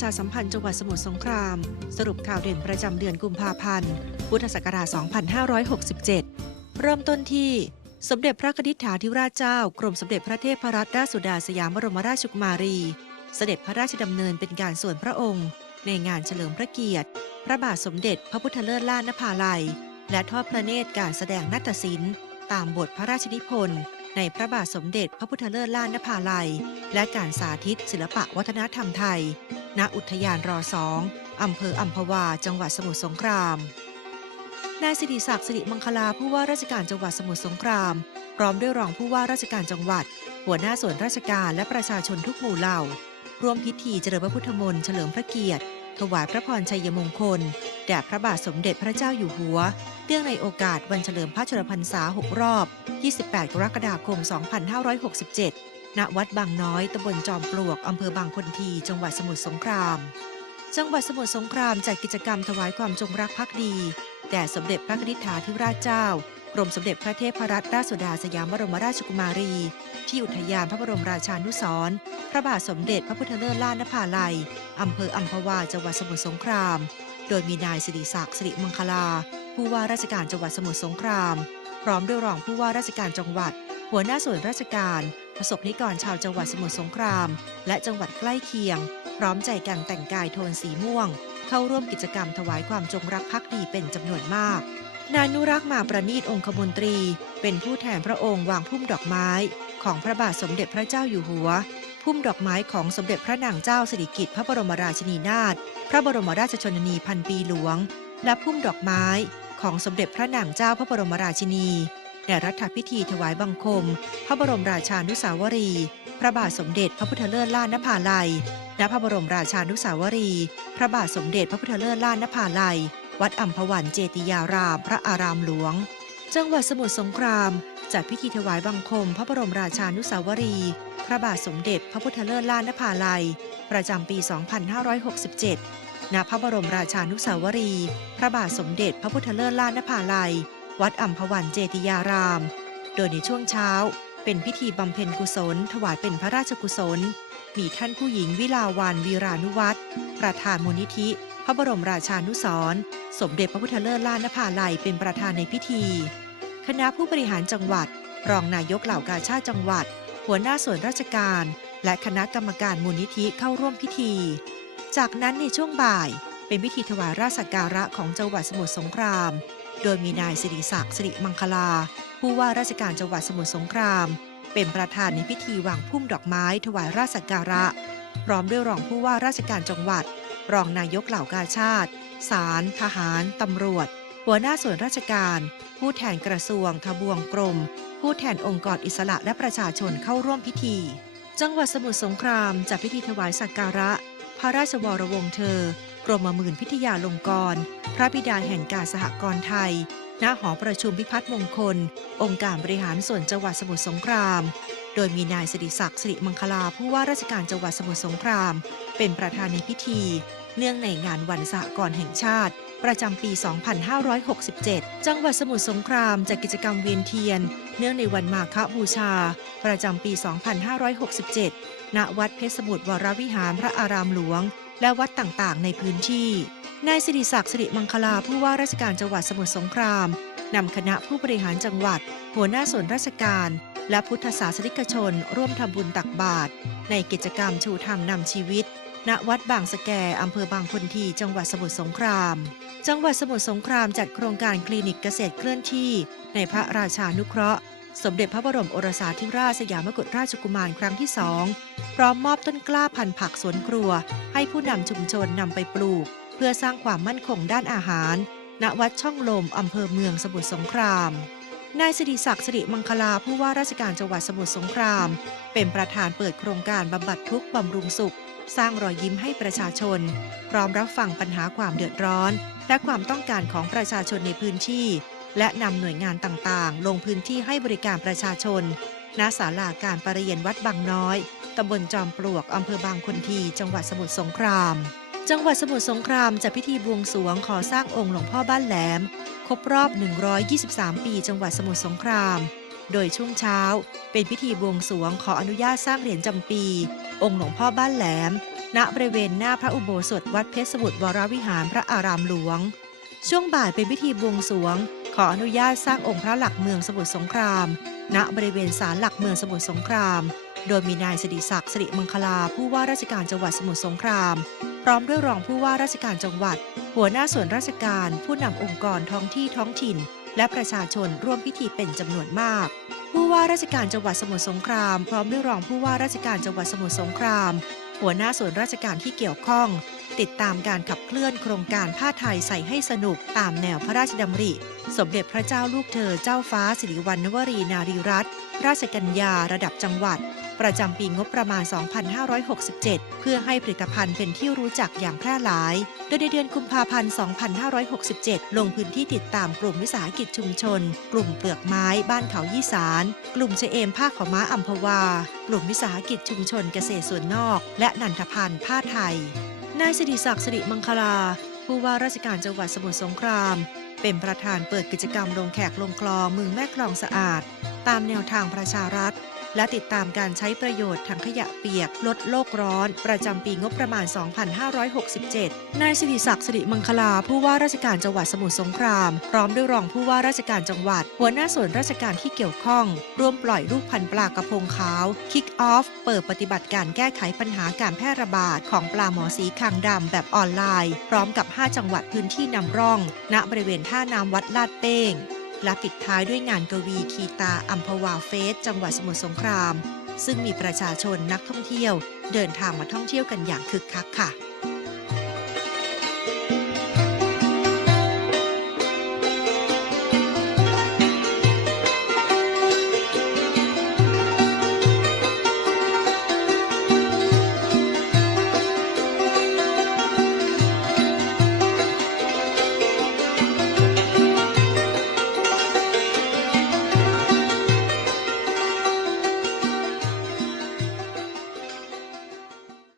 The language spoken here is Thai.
ชาสัมพันธ์จังหวัดสมุทรสงคราม สรุปข่าวเด่นประจำเดือนกุมภาพันธ์ พุทธศักราช 2567 เริ่มต้นที่ สมเด็จพระนิธิฐาธิราชเจ้า กรมสมเด็จพระเทพรัตนราชสุดาสยามบรมราชกุมารี เสด็จพระราชดำเนินเป็นการส่วนพระองค์ ในงานเฉลิมพระเกียรติ พระบาทสมเด็จพระพุทธเลิศล่านนภาลัย และทอดพระเนตรการแสดงนาฏศิลป์ ตามบทพระราชนิพนธ์ ในพระบาทสมเด็จพระพุทธเลิศล่านนภาลัย และการสาธิตศิลปะวัฒนธรรมไทย ณ อุทยานรอสองอำเภออัมพวา จังหวัดสมุทรสงคราม นายสิริศักดิ์สิริมังคลาผู้ว่าราชการจังหวัดสมุทรสงคราม พร้อมด้วยรองผู้ว่าราชการจังหวัด หัวหน้าส่วนราชการและประชาชนทุกหมู่เหล่า ร่วมพิธีเจริญพระพุทธมนต์เฉลิมพระเกียรติ ถวายพระพรชัยมงคล แด่พระบาทสมเด็จพระเจ้าอยู่หัว เนื่องในโอกาสวันเฉลิมพระชนมพรรษา 6 รอบ 28 กรกฎาคม 2567 ณ วัดบางน้อย ตำบลจอมปลวก อำเภอบางคนที จังหวัดสมุทรสงคราม จังหวัดสมุทรสงครามจัดกิจกรรมถวายความจงรักภักดี แด่สมเด็จพระนิธิาธิราชเจ้ากรมสมเด็จพระเทพรัตนราชสุดาสยามบรมราชกุมารี ที่อุทยานพระบรมราชานุสรณ์พระบาทสมเด็จพระพุทธเลิศล่านนภาลัย อำเภออัมพวาจังหวัดสมุทรสงคราม โดยมีนายสิริศักดิ์สิริมังคลา ผู้ว่าราชการจังหวัดสมุทรสงคราม พร้อมด้วยรองผู้ว่าราชการจังหวัด หัวหน้าส่วนราชการ ประสบนิกรชาวจังหวัดสมุทรสงคราม และจังหวัดใกล้เคียง พร้อมใจกันแต่งกายโทนสีม่วง เข้าร่วมกิจกรรมถวายความจงรักภักดีเป็นจำนวนมากนายนุรักษ์มาประนีตองคมนตรี เป็นผู้แทนพระองค์วางพุ่มดอกไม้ ของพระบาทสมเด็จพระเจ้าอยู่หัว พุ่มดอกไม้ของสมเด็จพระนางเจ้าสิริกิติ์พระบรมราชินีนาถ พระบรมราชชนนีพันปีหลวง และพุ่มดอกไม้ของสมเด็จพระนางเจ้าพระบรมราชินีในรัฐพิธีถวายบังคม พระบรมราชานุสาวรี พระบาทสมเด็จพระพุทธเลิศล่านนภาลัย ณ พระบรมราชานุสาวรี พระบาทสมเด็จพระพุทธเลิศล่านนภาลัย วัดอัมพวันเจติยาราม พระอารามหลวง จังหวัดสมุทรสงคราม จัดพิธีถวายบังคม พระบรมราชานุสาวรี ระบาทสมเด็จพระพุทธเลิศล่านนภาลัย ประจำปี 2567 ณ พระบรมราชานุสาวรีพระบาทสมเด็จพระพุทธเลิศล่านนภาลัย วัดอัมพวันเจติยาราม โดยในช่วงเช้า เป็นพิธีบำเพ็ญกุศล ถวายเป็นพระราชกุศล มีท่านผู้หญิงวิลาวันวีรานุวัตรประธานมูลนิธิ พระบรมราชานุสรสมเด็จพระพุทธเลิศล่านนภาลัยเป็นประธานในพิธี คณะผู้บริหารจังหวัด รองนายกเหล่ากาชาติจังหวัด หัวหน้าส่วนราชการ และคณะกรรมการมูลนิธิเข้าร่วมพิธี จากนั้นในช่วงบ่ายเป็นพิธีถวายราชสักการะของจังหวัดสมุทรสงคราม โดยมีนายสิริศักดิ์สิริมังคลา ผู้ว่าราชการจังหวัดสมุทรสงคราม เป็นประธานในพิธีวางพุ่มดอกไม้ถวายราชสักการะ พร้อมด้วยรองผู้ว่าราชการจังหวัด รองนายกเหล่ากาชาติศาลทหาร ตำรวจ หัวหน้าส่วนราชการ ผู้แทนกระทรวง ทบวงกรม ผู้แทนองค์กรอิสระและประชาชนเข้าร่วมพิธี จังหวัดสมุทรสงครามจัดพิธีถวายสักการะ พระราชวรวงศ์เธอ กรมหมื่นพิทยาลงกรณ์พระบิดาแห่งการสหกรณ์ไทย ณ หอประชุมพิพัฒน์มงคล องค์การบริหารส่วนจังหวัดสมุทรสงคราม โดยมีนายสิริศักดิ์สิริมังคลาผู้ว่าราชการจังหวัดสมุทรสงคราม เป็นประธานในพิธี เนื่องในงานวันสหกรณ์แห่งชาติ ประจำปี 2567 จังหวัดสมุทรสงครามจัดกิจกรรมเวียนเทียน เนื่องในวันมาฆบูชา ประจำปี 2567 ณ วัดเพชรสมุทรวรวิหารพระอารามหลวง และวัดต่างๆ ในพื้นที่ นายสิริศักดิ์สิริมังคลาผู้ว่าราชการจังหวัดสมุทรสงครามนำคณะผู้บริหารจังหวัด หัวหน้าส่วนราชการ และพุทธศาสนิกชน ร่วมทำบุญตักบาตรในกิจกรรมชูธรรมนำชีวิต ณวัดบางสะแกอำเภอบางคนทีจังหวัดสมุทรสงคราม จังหวัดสมุทรสงครามจัดโครงการคลินิกเกษตรเคลื่อนที่ ในพระราชานุเคราะห์ สมเด็จพระบรมโอรสาธิราชสยามกุฎราชกุมารครั้งที่สองพร้อมมอบต้นกล้าพันธุ์ผักสวนครัว ให้ผู้นำชุมชนนำไปปลูก เพื่อสร้างความมั่นคงด้านอาหาร ณวัดช่องลมอำเภอเมืองสมุทรสงคราม นายสิริศักดิ์สิริมังคลาผู้ว่าราชการจังหวัดสมุทรสงคราม เป็นประธานเปิดโครงการบำบัดทุกข์บำรุงสุข สร้างรอยยิ้มให้ประชาชน พร้อมรับฟังปัญหาความเดือดร้อน และความต้องการของประชาชนในพื้นที่ และนำหน่วยงานต่างๆ ลงพื้นที่ให้บริการประชาชน ณ ศาลาการประเรียนวัดบางน้อยตำบลจอมปลวกอำเภอบางคนที จังหวัดสมุทรสงคราม จังหวัดสมุทรสงครามจัดพิธีบวงสรวงขอสร้างองค์หลวงพ่อบ้านแหลม ครบรอบ 123 ปี จังหวัดสมุทรสงคราม โดยช่วงเช้า เป็นพิธีบวงสรวงขออนุญาตสร้างเหรียญจำปี องค์หลวงพ่อบ้านแหลม ณบริเวณหน้าพระอุโบสถวัดเพชรสมุทรวรวิหารพระอารามหลวง ช่วงบ่ายเป็นพิธีบวงสรวง ขออนุญาตสร้างองค์พระหลักเมืองสมุทรสงคราม ณบริเวณศาลหลักเมืองสมุทรสงคราม โดยมีนายสิริศักดิ์สิริมังคลาผู้ว่าราชการจังหวัดสมุทรสงคราม พร้อมด้วยรองผู้ว่าราชการจังหวัด หัวหน้าส่วนราชการ ผู้นำองค์กรท้องที่ท้องถิ่น และประชาชนร่วมพิธีเป็นจำนวนมากผู้ว่าราชการจังหวัดสมุทรสงคราม พร้อมด้วยรองผู้ว่าราชการจังหวัดสมุทรสงคราม หัวหน้าส่วนราชการที่เกี่ยวข้อง ติดตามการขับเคลื่อนโครงการผ้าไทยใส่ให้สนุกตามแนวพระราชดำริ สมเด็จพระเจ้าลูกเธอเจ้าฟ้าสิริวัณณวรีนารีรัตนราชกัญญาระดับจังหวัด ประจำปีงบประมาณ 2567 เพื่อให้ผลิตภัณฑ์เป็นที่รู้จักอย่างแพร่หลาย โดยในเดือนกุมภาพันธ์ 2567 ลงพื้นที่ติดตามกลุ่มวิสาหกิจชุมชน กลุ่มเปลือกไม้บ้านเขายี่สารกลุ่มเชเอมผ้าขม้าอัมพวา กลุ่มวิสาหกิจชุมชนเกษตรส่วนนอก และนันทพันธ์ผ้าไทย นายสิริศักดิ์สิริมังคลา ผู้ว่าราชการจังหวัดสมุทรสงครามเป็นประธานเปิดกิจกรรมลงแขกลงคลองเมืองแม่คลองสะอาด ตามแนวทางประชารัฐ และติดตามการใช้ประโยชน์ถังขยะเปียก ลดโลกร้อน ประจำปีงบประมาณ 2567 นายสิริศักดิ์สิริมังคลา ผู้ว่าราชการจังหวัดสมุทรสงคราม พร้อมด้วยรองผู้ว่าราชการจังหวัด หัวหน้าส่วนราชการที่เกี่ยวข้อง ร่วมปล่อยลูกพันปลากระพงขาว Kick Off เปิดปฏิบัติการแก้ไขปัญหาการแพร่ระบาดของปลาหมอสีคางดำแบบออนไลน์ พร้อมกับ 5 จังหวัดพื้นที่นำร่อง ณ บริเวณท่าน้ำวัดลาดเป้ง และปิดท้ายด้วยงานกวีคีตาอัมพวาเฟส จังหวัดสมุทรสงคราม ซึ่งมีประชาชนนักท่องเที่ยว เดินทางมาท่องเที่ยวกันอย่างคึกคักค่ะ